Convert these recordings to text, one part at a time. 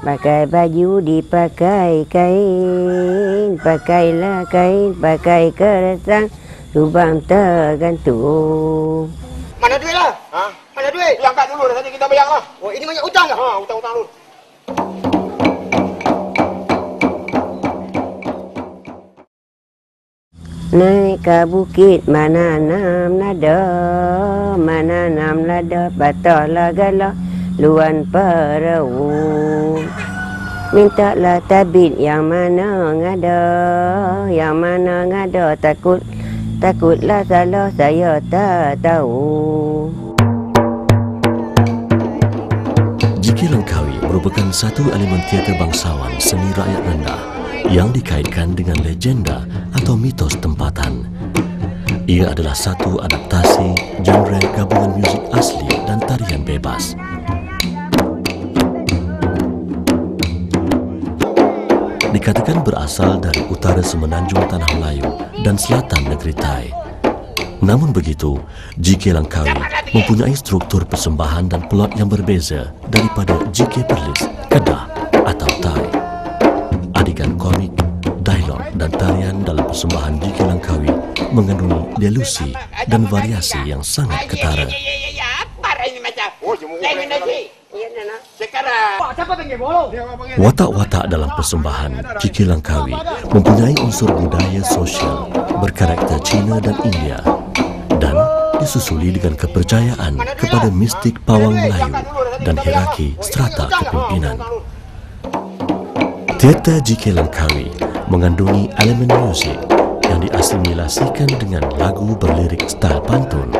Pakai baju dipakai kain, pakailah kain, pakai kertas, lubang tergantung. Mana duit lah? Ha? Mana duit? Yang kat dulu dah tadi kita bayar lah. Oh, ini banyak hutang lah. Ha, hutang-hutang dulu. Naik ke bukit menanam nada, menanam lada, patahlah galah, luan perahu. Mintalah tabit yang mana ngada, yang mana ngada, takutlah salah, saya tak tahu. J.K. Langkawi merupakan satu elemen teater bangsawan seni rakyat rendah yang dikaitkan dengan legenda atau mitos tempatan. Ia adalah satu adaptasi genre gabungan muzik asli dan tarian bebas. Dikatakan berasal dari utara semenanjung Tanah Melayu dan selatan negeri Thai. Namun begitu, J.K. Langkawi mempunyai struktur persembahan dan plot yang berbeza daripada J.K. Perlis, Kedah atau Thai. Adegan komik, dialog dan tarian dalam persembahan J.K. Langkawi mengandungi delusi dan variasi yang sangat ketara. Watak-watak dalam persembahan J.K. Langkawi mempunyai unsur budaya sosial berkarakter Cina dan India dan disusuli dengan kepercayaan kepada mistik pawang Melayu dan hierarki strata kepimpinan. Teater J.K. Langkawi mengandungi elemen muzik yang diasimilasikan dengan lagu berlirik style pantun.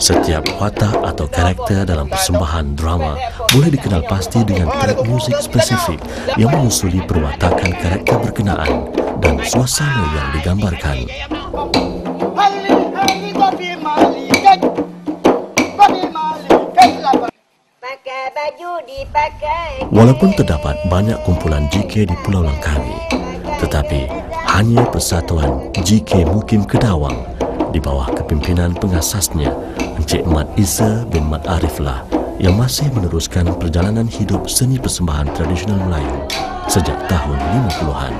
Setiap watak atau karakter dalam persembahan drama boleh dikenal pasti dengan track muzik spesifik yang menyusuli perwatakan karakter berkenaan dan suasana yang digambarkan. Walaupun terdapat banyak kumpulan J.K. di Pulau Langkawi, tetapi hanya Persatuan J.K. Mukim Kedawang di bawah kepimpinan pengasasnya Encik Mat Isa bin Mat Arif lah yang masih meneruskan perjalanan hidup seni persembahan tradisional Melayu sejak tahun 50-an.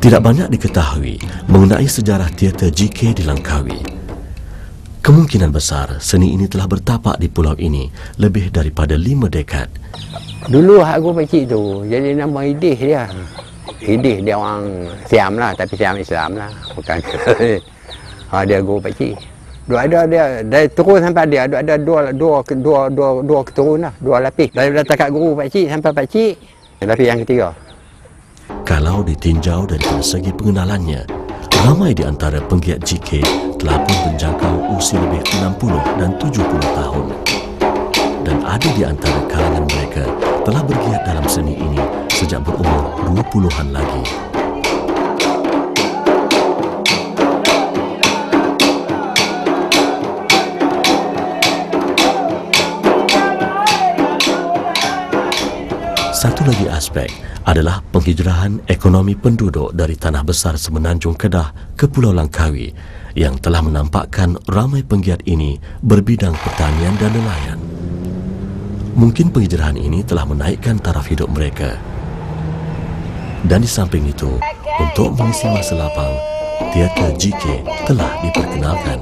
Tidak banyak diketahui mengenai sejarah teater J.K. di Langkawi. Kemungkinan besar seni ini telah bertapak di pulau ini lebih daripada 5 dekad. Dulu aku pakcik tu, jadi nama Idih dia. Idih dia orang Siam lah, tapi Siam Islam lah, bukan. Dia guru pakcik. Ada dari turun sampai dia ada dua keturunan lah, 2 lapis. Dari takat guru pakcik sampai pakcik, lapis yang ketiga. Kalau ditinjau dari segi pengenalannya, ramai di antara penggiat J.K. telah pun menjangkau usia lebih 60 dan 70 tahun. Dan ada di antara kalangan mereka telah bergiat dalam seni ini sejak berumur 20-an lagi. Satu lagi aspek adalah penghijrahan ekonomi penduduk dari tanah besar semenanjung Kedah ke Pulau Langkawi yang telah menampakkan ramai penggiat ini berbidang pertanian dan nelayan. Mungkin penghijrahan ini telah menaikkan taraf hidup mereka. Dan di samping itu, untuk mengisi masa lapang, teater J.K. telah diperkenalkan.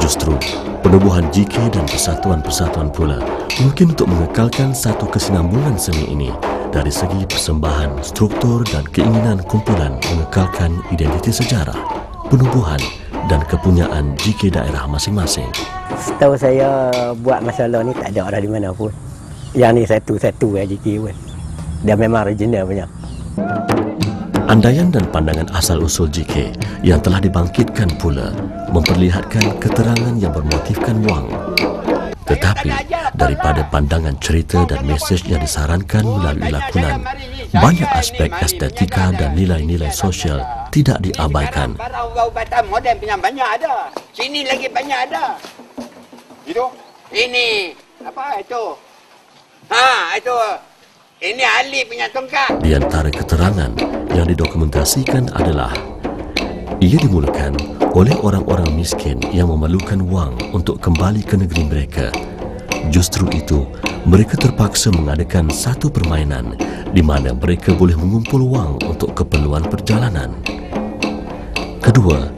Justru, penubuhan J.K. dan persatuan-persatuan pula mungkin untuk mengekalkan satu kesinambungan seni ini dari segi persembahan, struktur dan keinginan kumpulan mengekalkan identiti sejarah, penubuhan dan kepunyaan J.K. daerah masing-masing. Setahu saya buat masalah ni tak ada orang di mana pun. Yang ni satu-satu J.K. pun. Dia memang original punya. Andaian dan pandangan asal-usul J.K. yang telah dibangkitkan pula memperlihatkan keterangan yang bermotifkan wang. Tetapi daripada pandangan cerita dan mesej yang disarankan melalui lakonan, banyak aspek estetika dan nilai-nilai sosial tidak diabaikan. Ubat-ubatan moden punya banyak ada. Sini lagi banyak ada. Itu? Ini. Apa itu? Itu. Ini Ali punya tongkat. Di antara keterangan yang didokumentasikan adalah ia dimulakan oleh orang-orang miskin yang memerlukan wang untuk kembali ke negeri mereka Justru itu, mereka terpaksa mengadakan satu permainan di mana mereka boleh mengumpul wang untuk keperluan perjalanan. Kedua,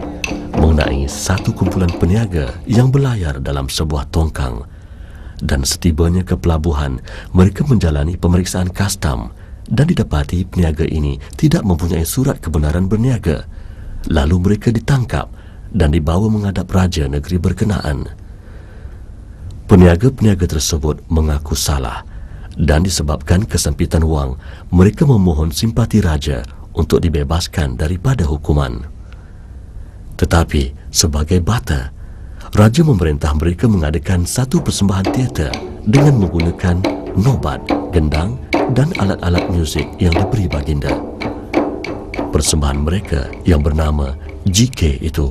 mengenai satu kumpulan peniaga yang berlayar dalam sebuah tongkang. Dan setibanya ke pelabuhan, mereka menjalani pemeriksaan kastam dan didapati peniaga ini tidak mempunyai surat kebenaran berniaga. Lalu mereka ditangkap dan dibawa menghadap raja negeri berkenaan. Peniaga-peniaga tersebut mengaku salah dan disebabkan kesempitan wang, mereka memohon simpati raja untuk dibebaskan daripada hukuman. Tetapi sebagai bata, raja memerintah mereka mengadakan satu persembahan teater dengan menggunakan nobat, gendang dan alat-alat muzik yang diberi baginda. Persembahan mereka yang bernama JK itu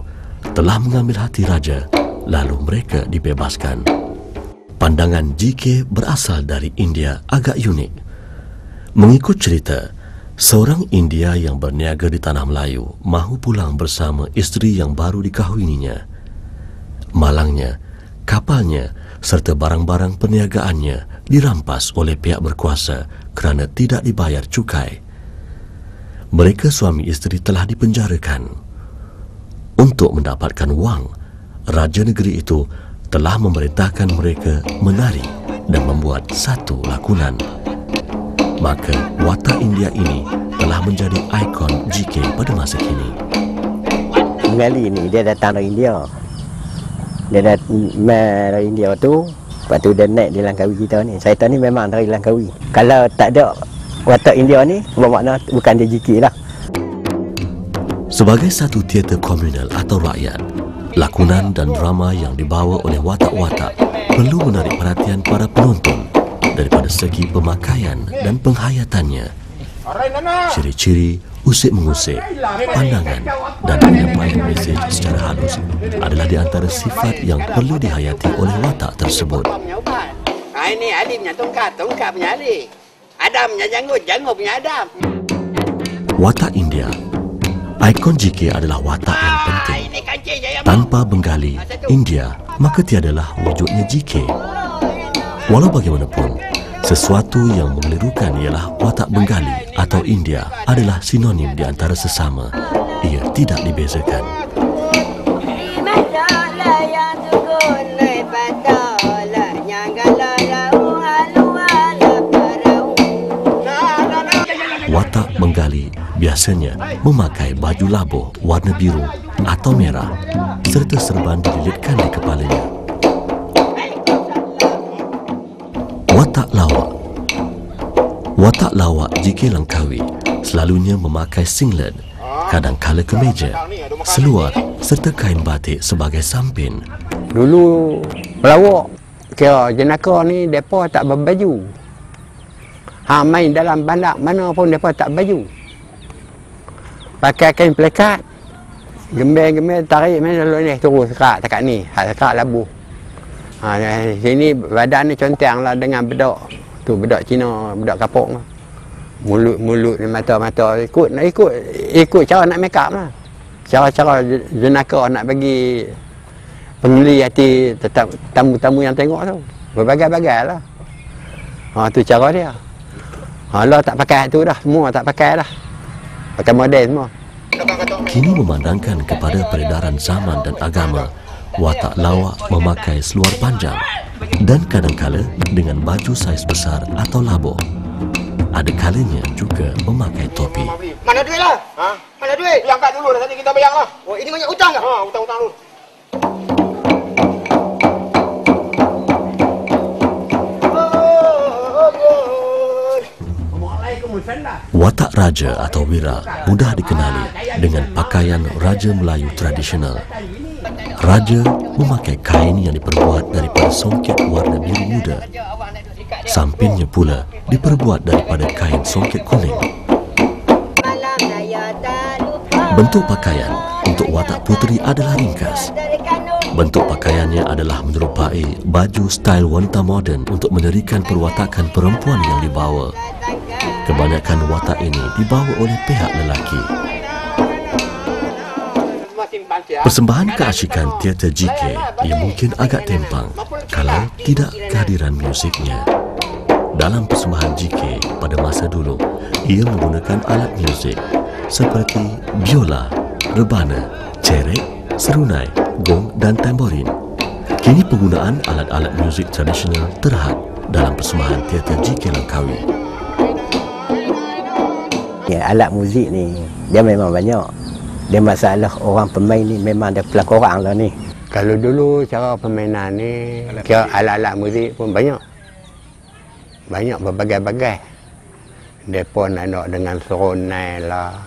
telah mengambil hati raja, lalu mereka dibebaskan. Pandangan JK berasal dari India agak unik. Mengikut cerita, seorang India yang berniaga di Tanah Melayu mahu pulang bersama isteri yang baru dikahwininya. Malangnya, kapalnya serta barang-barang perniagaannya dirampas oleh pihak berkuasa kerana tidak dibayar cukai. Mereka suami isteri telah dipenjarakan. Untuk mendapatkan wang, raja negeri itu telah memerintahkan mereka menari dan membuat satu lakonan. Maka watak India ini telah menjadi ikon JK pada masa kini. Bengali ni dia datang dari India. Dia dari India tu, lepas tu dia naik di Langkawi kita ni. Saya ni memang dari Langkawi. Kalau tak ada watak India ni, bermakna bukan dia JK lah. Sebagai satu teater komunal atau rakyat, lakonan dan drama yang dibawa oleh watak-watak perlu menarik perhatian para penonton daripada segi pemakaian dan penghayatannya. Ciri-ciri usik-mengusik, pandangan dan penyampaian mesej secara halus adalah di antara sifat yang perlu dihayati oleh watak tersebut. Ini Ali punya tongkat, tongkat punya Ali. Adam punya janggut, janggut punya Adam. Watak India, ikon JK adalah watak yang penting. Tanpa Bengali, India, maka tiadalah wujudnya JK. Walau bagaimanapun, sesuatu yang mengelirukan ialah watak Bengali atau India adalah sinonim di antara sesama. Ia tidak dibezakan. Watak Bengali biasanya memakai baju labuh warna biru atau merah serta serban dililitkan di kepalanya. Watak lawak. Watak lawak JK Langkawi selalunya memakai singlet, kadang-kala kemeja, seluar serta kain batik sebagai sampin. Dulu pelawak kira jenaka ni depa tak berbaju. Main dalam bandar mana pun depa tak baju. Pakai kain pelekat. Gembel-gembel tarik main lalu ni turun sekat dekat ni, sekat labuh. Sini badan ni contang lah dengan bedak. Tu bedak Cina, bedak kapok. Mulut-mulut ni mata-mata ikut cara nak make up lah. Cara-cara jenaka nak bagi pengeli hati tetap tamu-tamu yang tengok tu. Berbagai-bagai lah. Tu cara dia. Lah tak pakai tu dah, semua tak pakai dah. Pakai model semua. Kini memandangkan kepada peredaran zaman dan agama, watak lawak memakai seluar panjang dan kadang-kala dengan baju saiz besar atau labuh. Ada kalanya juga memakai topi. Mana duit lah? Mana duit? Yang kat dulu dah tadi kita bayar lah. Oh, ini banyak hutang ke? Hutang-hutang dulu. Watak raja atau wira mudah dikenali dengan pakaian raja Melayu tradisional. Raja memakai kain yang diperbuat daripada songket warna biru muda. Sampinnya pula diperbuat daripada kain songket kuning. Bentuk pakaian untuk watak puteri adalah ringkas. Bentuk pakaiannya adalah menyerupai baju style wanita moden untuk menerikan perwatakan perempuan yang dibawa. Kebanyakan watak ini dibawa oleh pihak lelaki. Persembahan keasyikan teater JK ia mungkin agak tempang kalau tidak kehadiran musiknya. Dalam persembahan JK pada masa dulu, ia menggunakan alat muzik seperti biola, rebana, cerek, serunai, gong dan tamborin. Kini penggunaan alat-alat muzik tradisional terhad dalam persembahan teater JK Langkawi. Ya, alat muzik ni dia memang banyak. Dia masalah orang pemain ni memang ada pelakon orang lah ni. Kalau dulu cara permainan ni, kira alat-alat muzik pun banyak. Banyak berbagai-bagai. Mereka nak dengan serunai lah,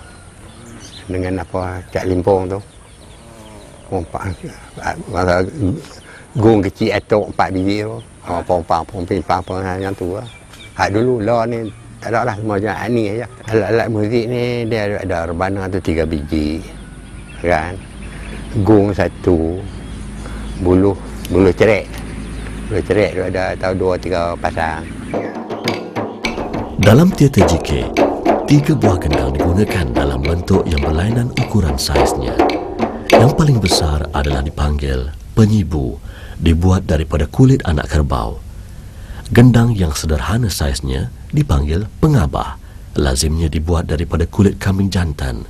dengan apa, cak limpong tu. Gung kecil atok 4 biji tu. Pompang yang tu lah. Dulu lah ni, tak ada lah, semua macam ni aja. Alat-alat muzik ni, dia ada rebana tu 3 biji. Kan? Gung 1, buluh cerek. Buluh cerek tu ada tahu 2-3 pasang. Dalam teater JK, 3 buah gendang digunakan dalam bentuk yang berlainan ukuran saiznya. Yang paling besar adalah dipanggil penyibu, dibuat daripada kulit anak kerbau. Gendang yang sederhana saiznya dipanggil pengabah, lazimnya dibuat daripada kulit kambing jantan.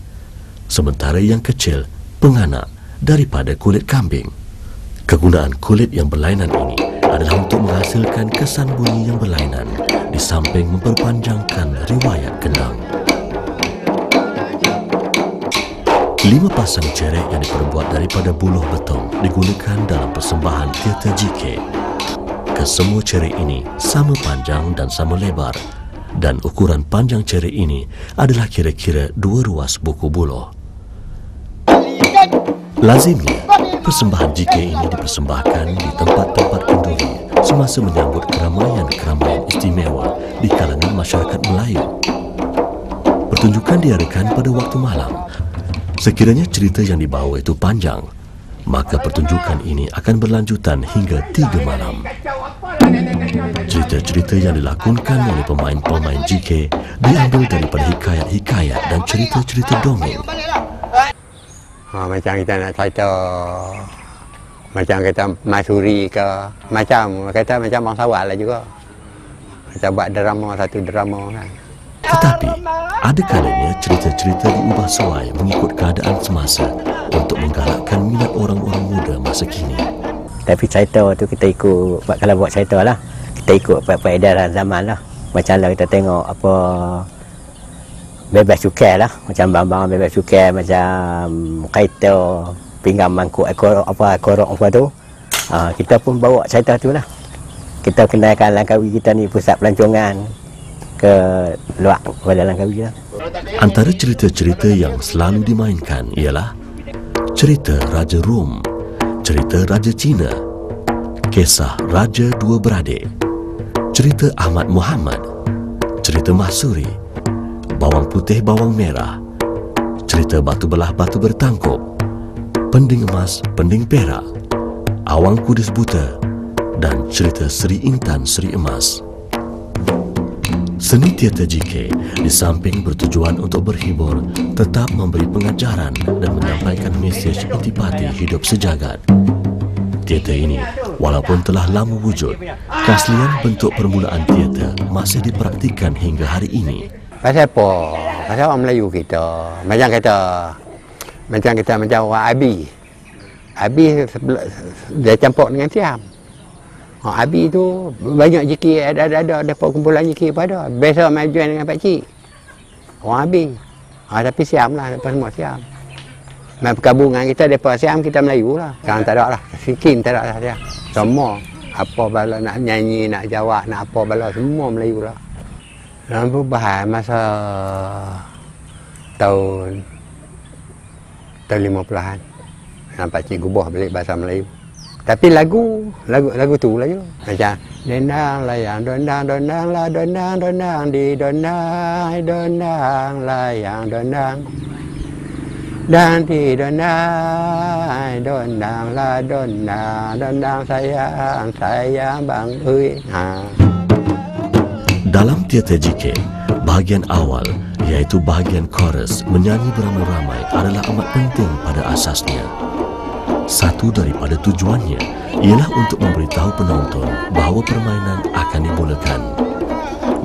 Sementara yang kecil, penganak, daripada kulit kambing. Kegunaan kulit yang berlainan ini adalah untuk menghasilkan kesan bunyi yang berlainan di samping memperpanjangkan riwayat gendang. 5 pasang cerek yang diperbuat daripada buluh betong digunakan dalam persembahan teater JK. Kesemua cerek ini sama panjang dan sama lebar, dan ukuran panjang cerek ini adalah kira-kira 2 ruas buku buluh. Lazimnya, persembahan JK ini dipersembahkan di tempat-tempat kenduri semasa menyambut keramaian-keramaian istimewa di kalangan masyarakat Melayu. Pertunjukan diadakan pada waktu malam. Sekiranya cerita yang dibawa itu panjang, maka pertunjukan ini akan berlanjutan hingga 3 malam. Cerita-cerita yang dilakonkan oleh pemain-pemain JK diambil daripada hikayat-hikayat dan cerita-cerita dongeng. Macam kita nak cerita, macam kita Masuri ke, macam bangsawan lah juga. Macam buat drama, satu drama kan. Tetapi, ada kalanya cerita-cerita diubah sesuai mengikut keadaan semasa untuk menggalakkan minat orang-orang muda masa kini. Tapi cerita tu kita ikut, kalau buat cerita lah, kita ikut peredaran zaman lah. Macam lah kita tengok apa bebas cukai lah, macam bang-bang bebas cukai, macam kaita pinggang mangkuk korok apa tu. Kita pun bawa cerita tu lah. Kita kenalkan Langkawi kita ni pusat pelancongan ke luar pada Langkawi lah. Antara cerita-cerita yang selalu dimainkan ialah cerita Raja Rom, cerita Raja Cina, kisah Raja Dua Beradik, cerita Ahmad Muhammad, cerita Mahsuri, bawang putih bawang merah, cerita batu belah batu bertangkup, pending emas pending perak, awang kudus buta, dan cerita Seri Intan Seri Emas. Seni teater JK di samping bertujuan untuk berhibur, tetap memberi pengajaran dan menyampaikan mesej intipati hidup sejagat. Teater ini, walaupun telah lama wujud, keaslian bentuk permulaan teater masih dipraktikkan hingga hari ini. Pasal apa? Pasal orang Melayu kita, macam orang Abi. Abi dia campur dengan Siam. Abi tu banyak JK, ada kumpulan JK pada. Biasa main join dengan pakcik. Orang Abi. Tapi Siam lah, lepas semua Siam. Main perkabungan kita, lepas Siam kita Melayu lah. Sekarang tak ada lah, Sikim tak ada lah dia. Semua, apa bala nak nyanyi, nak jawab, nak apa bala, semua Melayu lah. Dalam perubahan masa tahun 50-an. Pakcik gubah balik bahasa Melayu. Tapi lagu tu lah je. Macam dendang layang dondang dondang lah dondang dondang di dondang dondang layang dondang dan di dondang dondang lah dondang dondang sayang bang ui. Dalam teater JK, bahagian awal iaitu bahagian chorus menyanyi beramai-ramai adalah amat penting pada asasnya. Satu daripada tujuannya ialah untuk memberitahu penonton bahawa permainan akan dimulakan.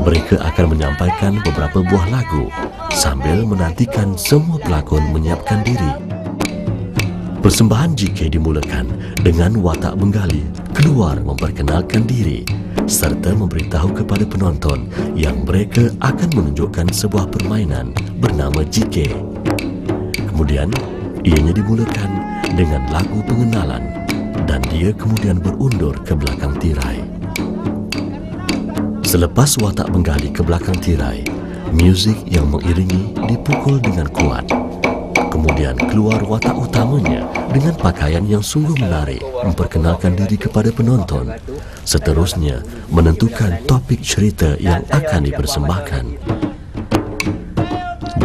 Mereka akan menyampaikan beberapa buah lagu sambil menantikan semua pelakon menyiapkan diri. Persembahan JK dimulakan dengan watak Bengali keluar memperkenalkan diri serta memberitahu kepada penonton yang mereka akan menunjukkan sebuah permainan bernama JK. Kemudian, ianya dimulakan dengan lagu pengenalan dan dia kemudian berundur ke belakang tirai. Selepas watak Bengali ke belakang tirai, muzik yang mengiringi dipukul dengan kuat. Kemudian keluar watak utamanya dengan pakaian yang sungguh menarik memperkenalkan diri kepada penonton. Seterusnya menentukan topik cerita yang akan dipersembahkan.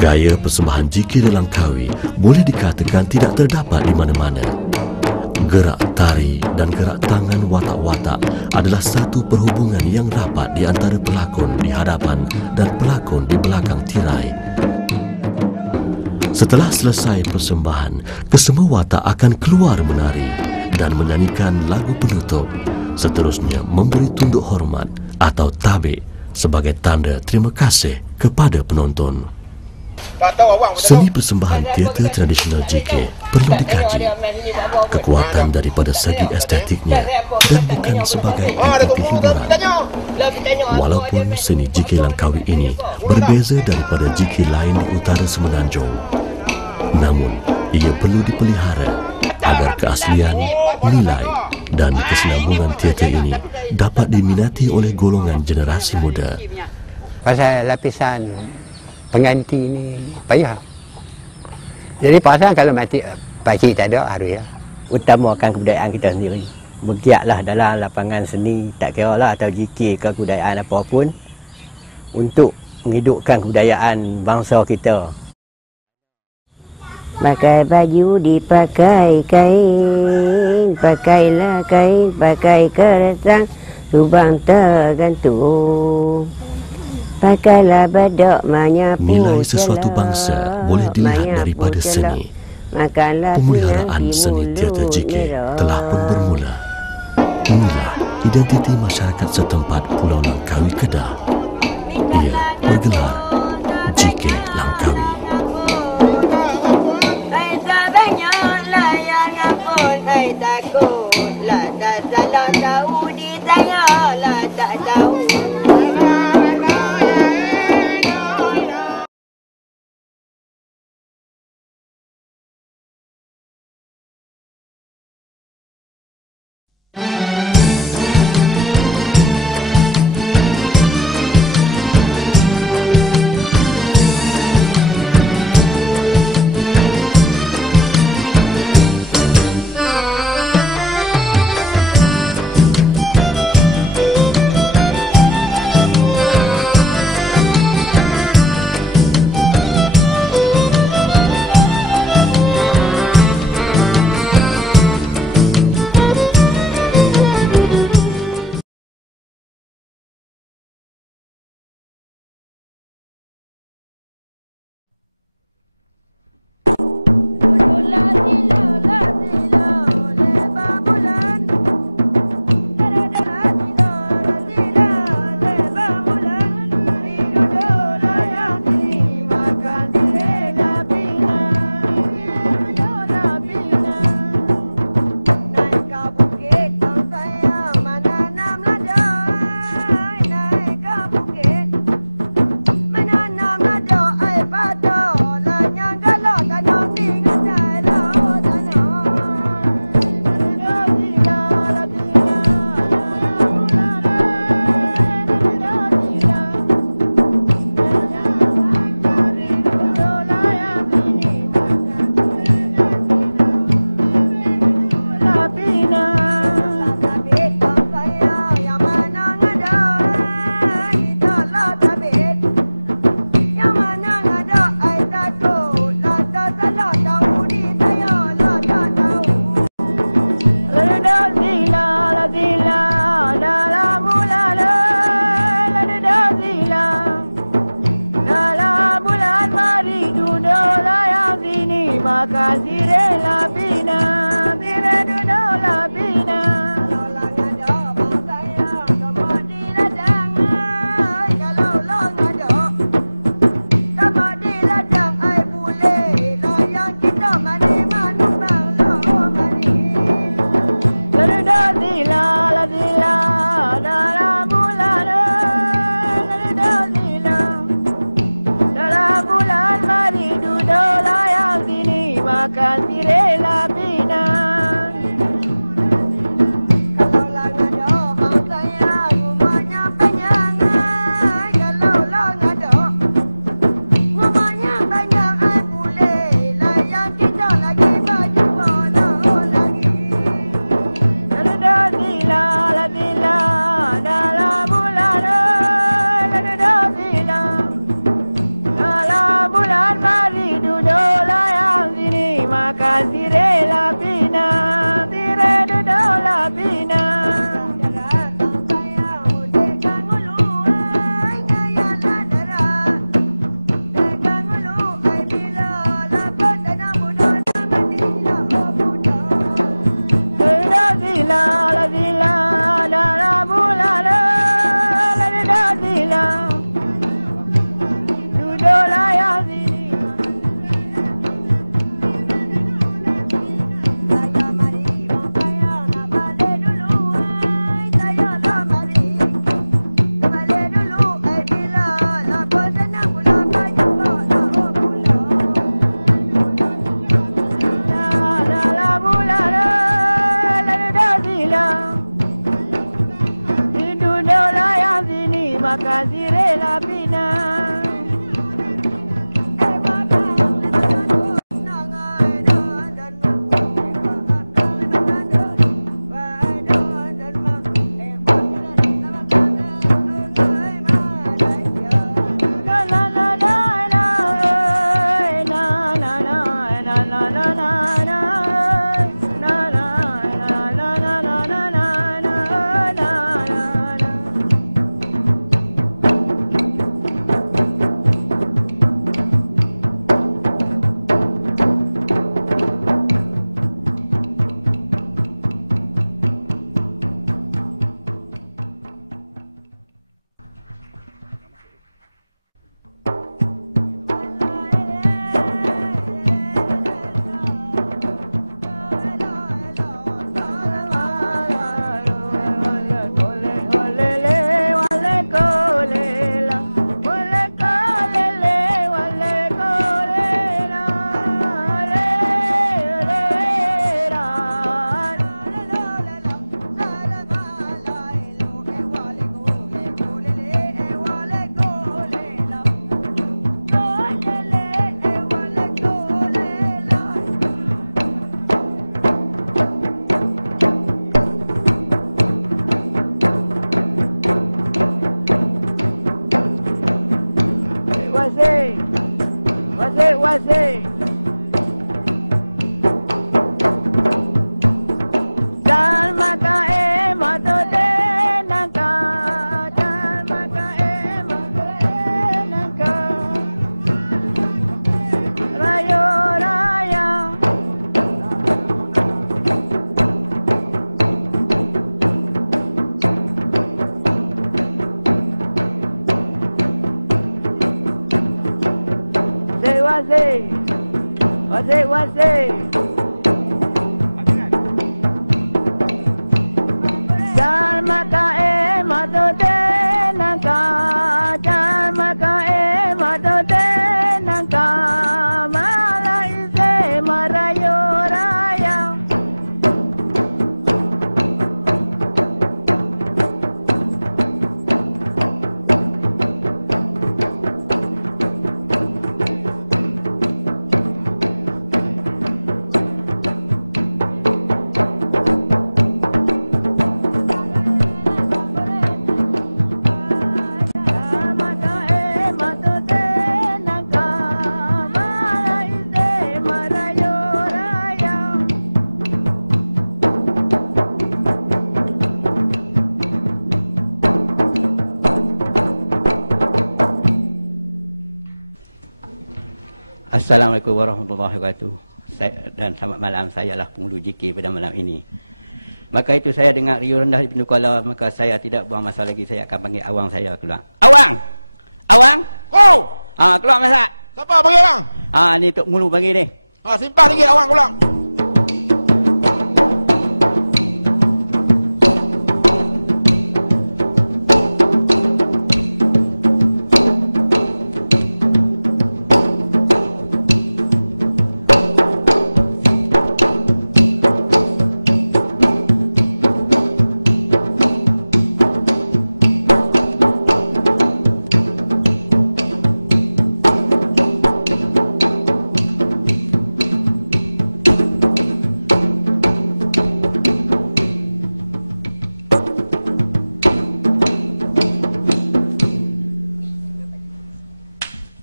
Gaya persembahan JK Langkawi boleh dikatakan tidak terdapat di mana-mana. Gerak tari dan gerak tangan watak-watak adalah satu perhubungan yang rapat di antara pelakon di hadapan dan pelakon di belakang tirai. Setelah selesai persembahan, kesemua watak akan keluar menari dan menyanyikan lagu penutup. Seterusnya memberi tunduk hormat atau tabik sebagai tanda terima kasih kepada penonton. Seni persembahan teater tradisional JK perlu dikaji. Kekuatan daripada segi estetiknya dan bukan sebagai entiti hiburan. Walaupun seni JK Langkawi ini berbeza daripada JK lain di utara Semenanjung, namun ia perlu dipelihara agar keaslian, nilai dan kesinambungan teater ini dapat diminati oleh golongan generasi muda. Pasal lapisan pengganti ni payah. Jadi pasal kalau mati pakcik tak ada harus ya. Utamakan kebudayaan kita sendiri. Bergiatlah dalam lapangan seni, tak kira lah atau JK ke kebudayaan apapun, untuk menghidupkan kebudayaan bangsa kita. Pakai baju dipakai kain, pakailah kain, pakai kerasang, lubang tergantung. Pakailah badak menyapu. Nilai sesuatu bangsa boleh dilihat daripada seni. Pemeliharaan seni teater JK telah pun bermula. Inilah identiti masyarakat setempat Pulau Langkawi Kedah. Ia bergelar JK Langkawi. Takutlah tak salah tahu ditanyalah tak tahu. Makasih rela bina Assalamualaikum warahmatullahi wabarakatuh. dan selamat malam, saya lah penghulu JK pada malam ini. Maka itu saya dengar riuh rendah di pintu Kuala, maka saya tidak buang masa lagi, saya akan panggil awang saya keluar. Awang! Awang! Kau! Keluar masak. Siapa panggil bang? Ni Tok Penghulu panggil ni. Simpan lagi awang pulang.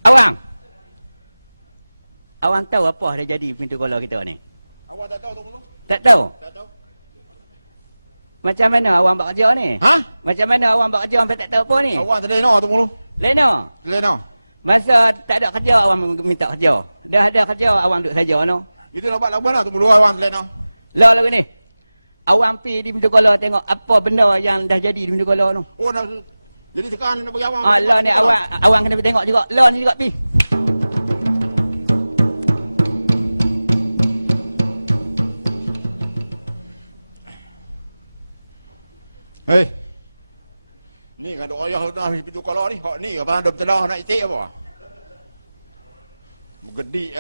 Awang! Awang tahu apa dah jadi pintu Kuala kita ni? Awang tak tahu Tok Penghulu? Tak tahu? Tak tahu. Macam mana awang buat kerja ni? Ha? Macam mana awang buat kerja sampai tak tahu apa ni? Awang terlena Tok Penghulu. Lena? Terlena. Masa tak ada kerja awang minta kerja. Dah ada kerja awang duduk saja no. Itu nak buat lagu mana Tok Penghulu awang terlena? Lah lagu ni. Awang pi di pintu Kuala tengok apa benda yang dah jadi di pintu Kuala tu. Oh nak jadi sekarang nak bagi awang. Lah ni awang kena pergi tengok juga. Lah ni juga pi. Hei. Ni kan ada ayah dah di pintu Kuala ni. Hak ni apa ada bercelah nak itik apa? Bergedik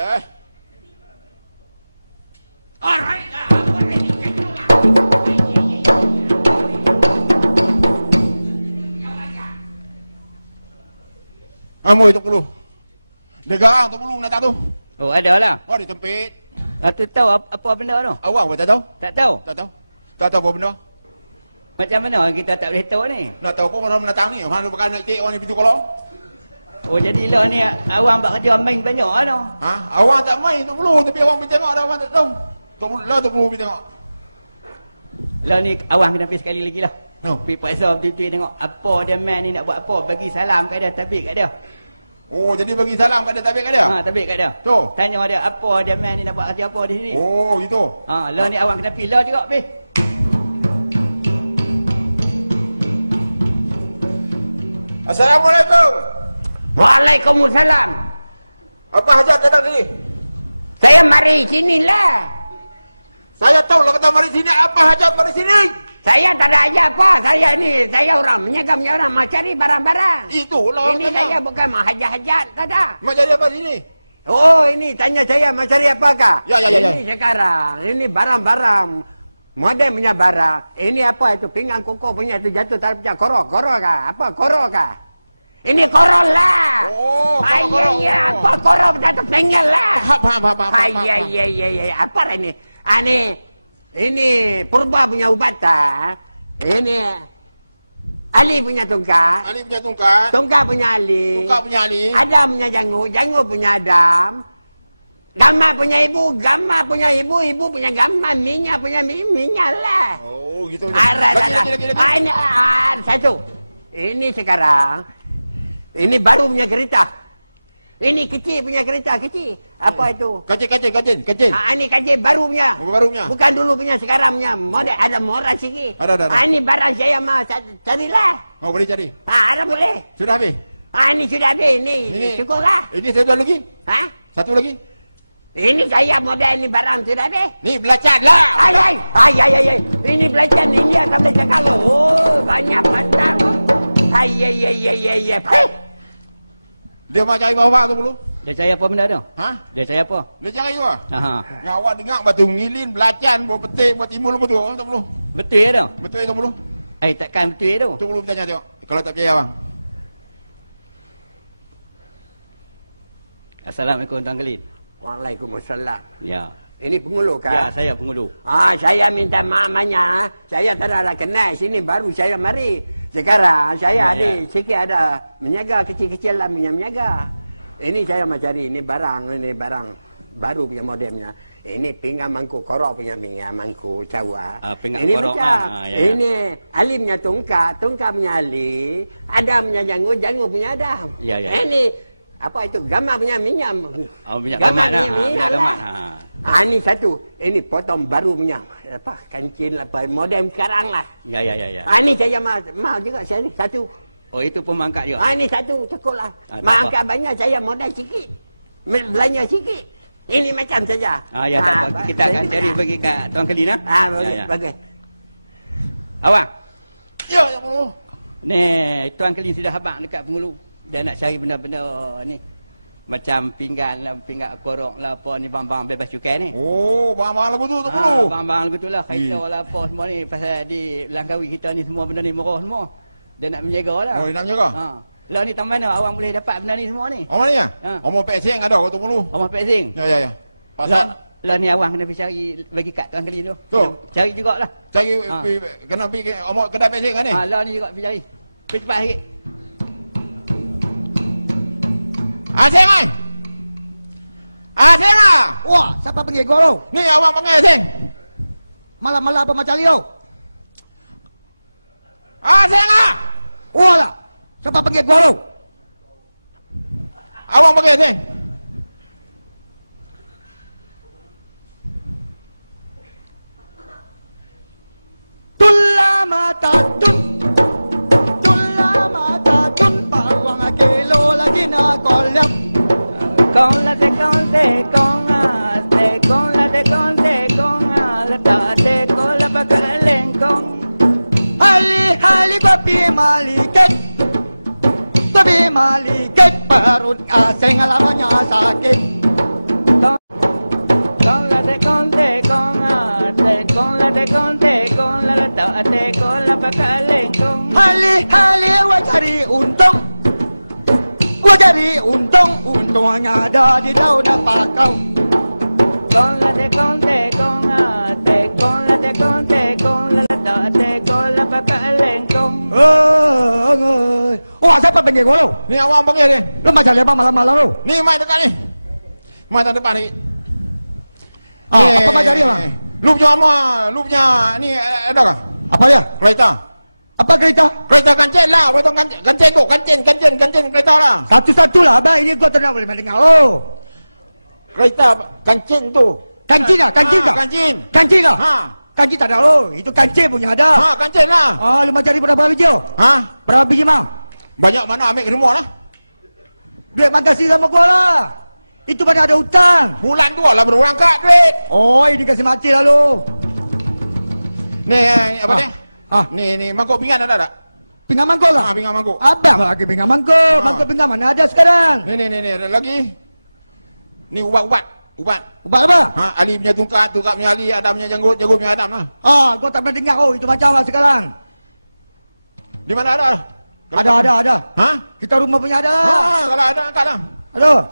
Amoi Tok Penghulu. Dia garang Tok Penghulu nak tak tu. Oh ada lah. Oh dia tempit. Tu tahu apa benda tu? Awang pun tak tahu. Tak tahu? Tak tahu. Tak tahu apa benda. Macam mana kita tak boleh tahu ni? Nak tahu apa orang menatang ni. Orang bukan nak itik orang di pintu Kuala. Oh jadi lah ni awang buat kerja main banyak lah tu. Ha? Awang tak main Tok Penghulu tapi awang pergi tengok dah awang tak tahu. Tok Penghulu pergi tengok. Lah ni awang kena pergi sekali lagi lah. No. Pergi paksa betul-betul tengok apa dia man ni nak buat apa. Bagi salam kat dia, tabik kat dia. Oh jadi bagi salam kat dia tabik kat dia. Tabik kat dia. Tu. Tanya dia apa dia man ni nak buat kerja apa di sini. Oh gitu. Lah ni awang kena pergi lah juga pergi. Assalamualaikum. Waalaikumsalam. Apa hajat datang sini? Saya mari sini lah. Saya tahu lah kata mari sini. Apa hajat mari sini? Saya tak ada aja apa. Saya orang menjaga orang mau cari barang-barang. Itulah. Ini saya bukan mau hajat-hajat, tak ada. Mau cari apa sini? Oh ini tanya saya mau cari apakah? Ya. Ini sekarang. Ini barang-barang. Modern punya barang. Ini apa itu pinggang koko punya itu jatuh terpecah. Korok kah? Apa korok kah? Ini korol lah. Oh, korol. Apa korol jatuh pinggang lah. Apa. Iya. Apa ini? Ini Purba punya ubatan. Ini Ali punya tungkat. Ali punya tungkat. Tungkat punya Ali. Tungkat punya Ali. Adam punya Jangu. Jangu punya Adam. Gamma punya ibu. Gamma punya ibu. Ibu punya Gamma. Minyak punya minyak lah. Oh gitu. Lagi. Ini satu. Ini sekarang. Ini baru punya kereta. Ini kecil punya kereta, kecil. Apa itu? Kecil. Ini kecil baru punya. Baru punya. Bukan dulu punya, sekarang punya. Model ada murah sikit. Ada. Ini barang saya mah carilah. Oh boleh cari. Ada boleh. Sudah habis. Ini sudah habis. Ini cukuplah. Ini satu lagi. Satu lagi. Ini saya model ini barang sudah habis. Ni belacan lah. Ay. Ini belacan ini akan belacan kalau. Oh banyak macam. Ay. Dia mau cari bawa tu dulu. Dia cari apa benda tu? Dia cari apa? Dia cari apa? Ha. Awak dengar batu ngilin, belacan, buat petik, buat timbul apa tu? Tak perlu. Betul ya tu? Betul tu perlu. Takkan betul ya tu? Tu perlu bertanya tengok. Kalau tak percaya bang. Assalamualaikum Tuan Kelin. Waalaikumsalam. Ya. Ini penghulu kah? Ya, saya penghulu. Saya minta maaf banyak. Saya tak ada kenal sini baru saya mari. Sekarang saya ada menjaga kecil-kecil lah menjaga. Ini saya mau cari ini barang baru punya modelnya. Ini pinggang mangkuk korok punya pinggang mangkuk cawa. Ini korok, macam ini Ali punya tungkat punya Ali, Adam punya jangu punya Adam. Ya. Ini apa itu gambar punya minyak. Oh, minyak gamat lah. Minyak gamat. Ni satu. Ini potong baru punya. Apa kancil apa modem sekarang lah. Ya. Ni saya mau juga saya ni satu. Oh, itu pun mangkat juga. Ni satu cukup lah. Tak Mangkat banyak saya modal sikit. Belanja sikit. Ini macam saja. Ya tak apa. Kita akan cari bagi kat Tuan Kelin lah. Bagus. Awang. Ya, Yang Pengulu. Ni, Tuan Kelin sudah habang dekat Pengulu. Dia nak cari benda-benda ni. Macam pinggan lah, pinggan korok lah apa ni, bang-bang bebas cukai ni. Oh, bang-bang lagu tu, Tuan Pengulu. Bang-bang lagu tu lah. Kereta lah apa semua ni. Pasal di Langkawi kita ni semua benda ni murah semua. Dia nak menjaga lah. Oh, dia nak menjaga? Lah ni taman mana awang boleh dapat benda ni semua ni? Oh, mana ya? Omong Pek Sing ada, Tuan Pengulu. Omong Pek Sing? Ya. Pasal? Lah ni awang kena pergi cari bagi kat Tuan Kelin tu. Cari jugalah. Cari, kena pergi omong kedai Pek Sing kan ni? Lah ni juga pergi cari. Pergi cepat sikit. Sing ai! Sing ah! Wah, siapa panggil gua tu? Ni awang panggil Sing. Malam-malam apa macam tu? Sing ah! Wah lah, siapa panggil gua tu? Awang panggil Sing. Bawang kilo lagi nak kolap. Con la te con letak te con la pakai lengkong. Hali gua pi maliket perut asing lamanya sakit. Con la te con la letak te con la pakai lengkong. Hali gua cari untungnya ada di daun pakau. Con la te con la letak te con la pakai lengkong. Wah, siapa panggil gua lu? Ni awang panggil ni. Lu macam apa malam-malam lu? Ni mai dekat ni. Mai depan ni. Apa macam dia, Bang? Lu punya ni ada kah? Apa dia? Kereta. Apa kereta? Kereta kancing lah, potong kancing tu, kancing kereta lah. Satu-satu lah, abang ini gua tak boleh mendengar lu. Kereta kancing tu. Kancing lah, kancing tak? Kancing lah? Kancing tak ada lu, itu kancing punya ada. Kancing lah. Lu mau cari berapa biji? Berapa biji mau? Banyak mana ambil ke rumah lah. Biar makasih sama gua lah. Itu mana ada hutang. Bulan 2 lah baru angkat duit. Oh, ini kasih mati lah lu. Ni apa ni? Ni mangkuk pinggan ada tak? Pinggan mangkuk lah? Pinggan mangkuk. Abang lagi pinggan mangkuk. Mangkuk pinggan mana ada sekarang? Ni ada lagi. Ni ubat. Ubat apa? Ali punya tungkat punya Ali, Adam punya janggut punya Adam lah. Gua tak pernah dengar. Itu macam lah sekarang. Di mana ada? Ada. Kita rumah punya ada lah. Kalau ada angkat lah. Aduh.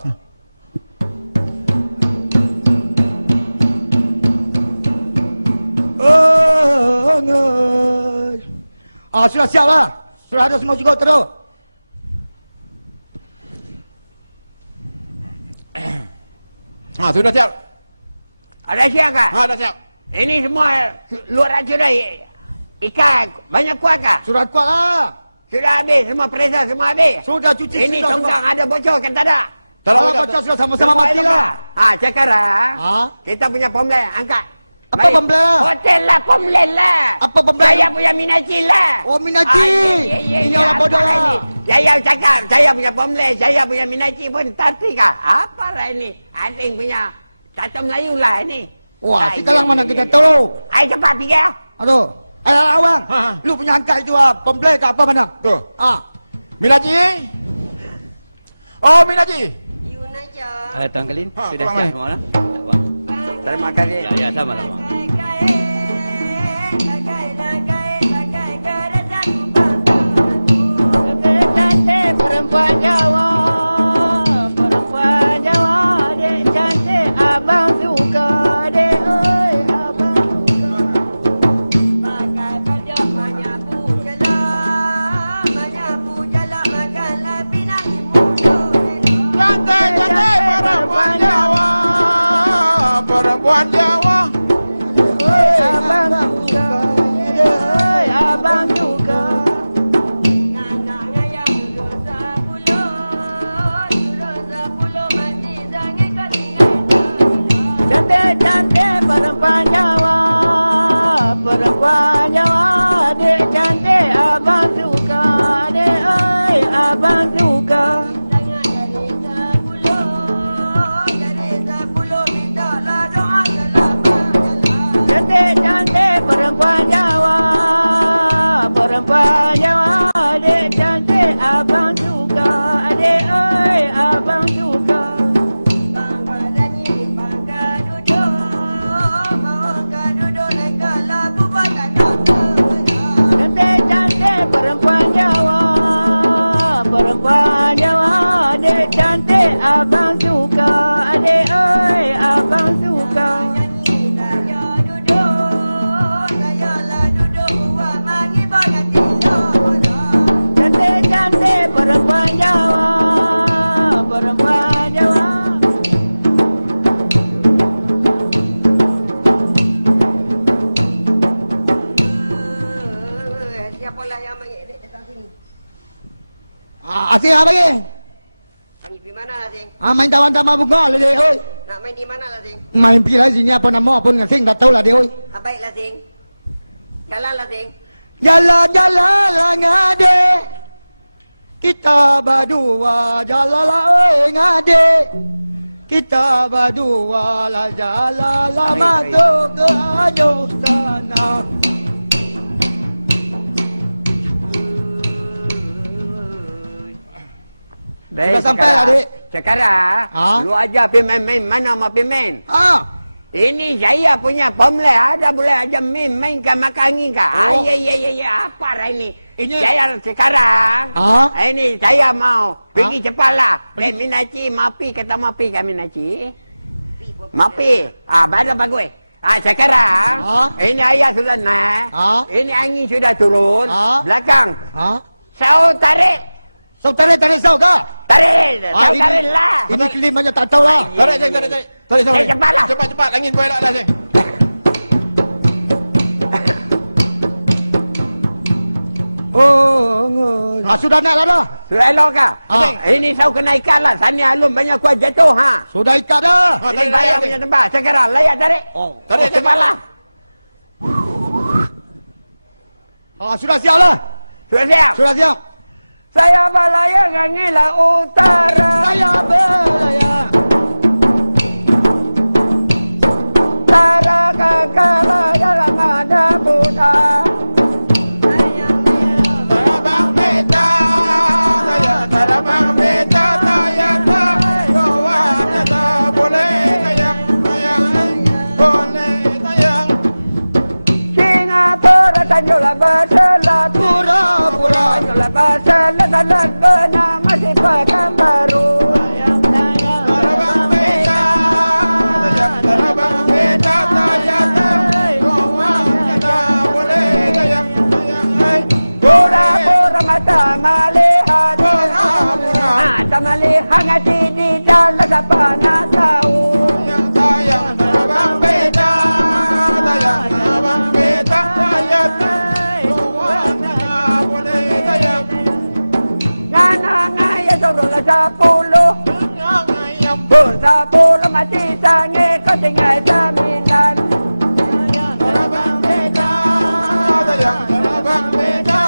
Sudah siap lah. Sudah ada semua juga terus. Sudah siap. Ada siap kah? Ada siap. Ini semua luar sudah ikan banyak kuat kah? Sudah kuat lah. Sudah habis semua perisa semua habis. Sudah cuci. Ini tongkang ada bocor kan tak ada? Kalau bocor sudah sama-sama mati lah. Sekarang kita punya pomlen angkat. Apa pomlen? Hotel lah pomlen lah. Apa pomlen? Saya punya minaci lah. Oh, minaci. Ini orang bodoh lah. Saya cakap saya punya pomlen, saya punya minaci pun tati kah? Apa lah ini? Adik punya kata Melayu lah ini. Wah, sekarang mana kita tahu? Ayo cepat pergi. Aduh. Ayo awang. Lu punya angkat itu pomlen ke apa mana? Tu. Minaci. Oh, Minaci. Yun aja. Tuan Kelin, sudah siap semua lah? Terima kasih. Ya, sama-sama. Perempuan Jawa, dek cantik, abang suka, dek oi, abang suka. Pakai baju menyapu jala, makanlah pinang muda. Cantik perempuan Jawa, perempuan Jawa. Abang suka, dek abang suka. cantik perempuan Jawa, perempuan Jawa, adik cantik abang suka, adik oi abang suka. Cantik perempuan Jawa, perempuan Jawa, adik cantik abang suka, adik oi abang suka. Bang Wadani bangga duduk, maukah duduk dekat labu badan cantik perempuan Jawa, perempuan Jawa, adik cantik abang suka, adik oi abang suka. Perempuan Jawa, perempuan Jawa. Siapalah yang mengidik datang sini? Asing apa lagi? Panggil di mana lah, Sing? Main tawan sama bunga lah dia, oi. Nak main di mana lah, Sing? Main pi lah sini apa nama pun ngasing tak tahu lah dia, oi. Baiklah, Sing. Jalan lah, Sing. Jalan-jalan lah ngade. Kita berdua jalan lah oi ngade. Kita berdua lah jalan lah masuk ke hajur sana. Baik, sudah sampai adik. Sekarang, lu ajar pergi main mana mau pergi main? Ini saya punya pemula, ada boleh aja main-main ke makan angin ke? Ya, apa lah ini? Saya sekarang, ini saya mau pergi cepatlah. Minaci, mapi, kata mapi ke Minaci. Mapi, baru bagus. Sekarang, ini ayah sudah naik, ini angin sudah turun, belakang. Sau tarik. Sau tarik sau ke? Tarik lah. Ini kelimanya tak tahu lah. Tarik. Cepatlah. Cepat, angin kau elak dah, Sing. Sudah naik lah dah. Sudah elok kah? Ini saya kena ikat lah. Sana alun banyak kuat jatuh. Sudah ikat dah. Ini layak punya tempat. Sekarang layak tarik. Tarik, cepatlah. Sudah siap lah. Sudah siap. Saya berlayar ngilang utara. Saya berlayar. Utara kekala dalam ada Buddha. Terbang beta, saya Gowana tak boleh tayang, boleh tayang. Singapura tanjula berselat, pura-pura tanjula berselat, dan benar masih pekan baru. Terbang beta, saya Gowana tak boleh tayang. Pura-pura mata melihat, mata melihat hati di dalam siapa nak tahu. Sayang terbang beta, terbang beta, saya Gowana boleh tayang. Ngana-ngaya turun lah 10, bersapuluh mati sange kau tinggal jaminan. Terbang beta, terbang beta,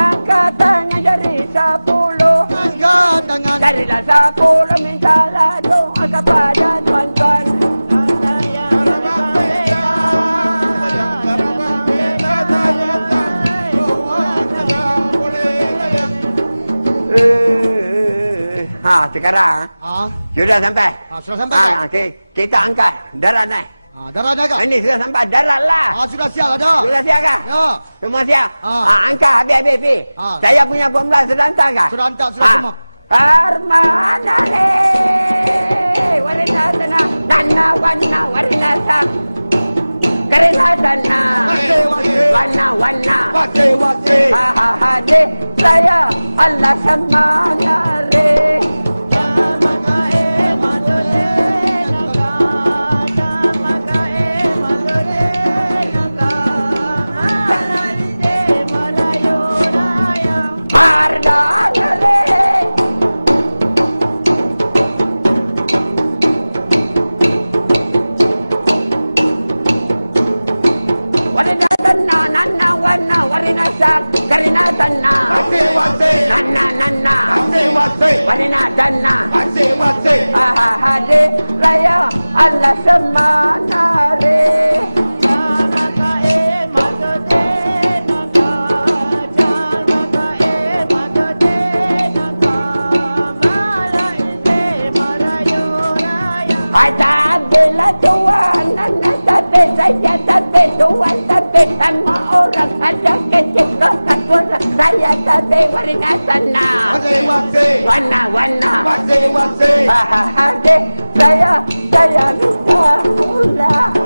Angkat tangan jari 10, Angkat tangan. jarilah 10 minta doa kepada tuan-tuan. terbang beta, boleh tayang. Sekarang sudah sampai. Sudah sampai. Kita angkat darat naik. Darah naik kah? Ini sudah sampai darat lah. Sudah siap lah dah. Sudah siap kah? Ya. Semua siap? Angkat habis-habis. Saya punya pembelas sudah hantar kah? Sudah hantar, sudah semua. Armanane warina sana nana wana warina sak karena sana wana ha de saya Allah samana le Nana nana. Wase. Wanina dana. Wase. Ahade raya Allah semanare. Ada bila tuan, nana tapi saya tapi tuan tapi sama orang ada kecil katuan saya tapi warna sana. Wase. Warna. Wase. Bahade saya bisa mula.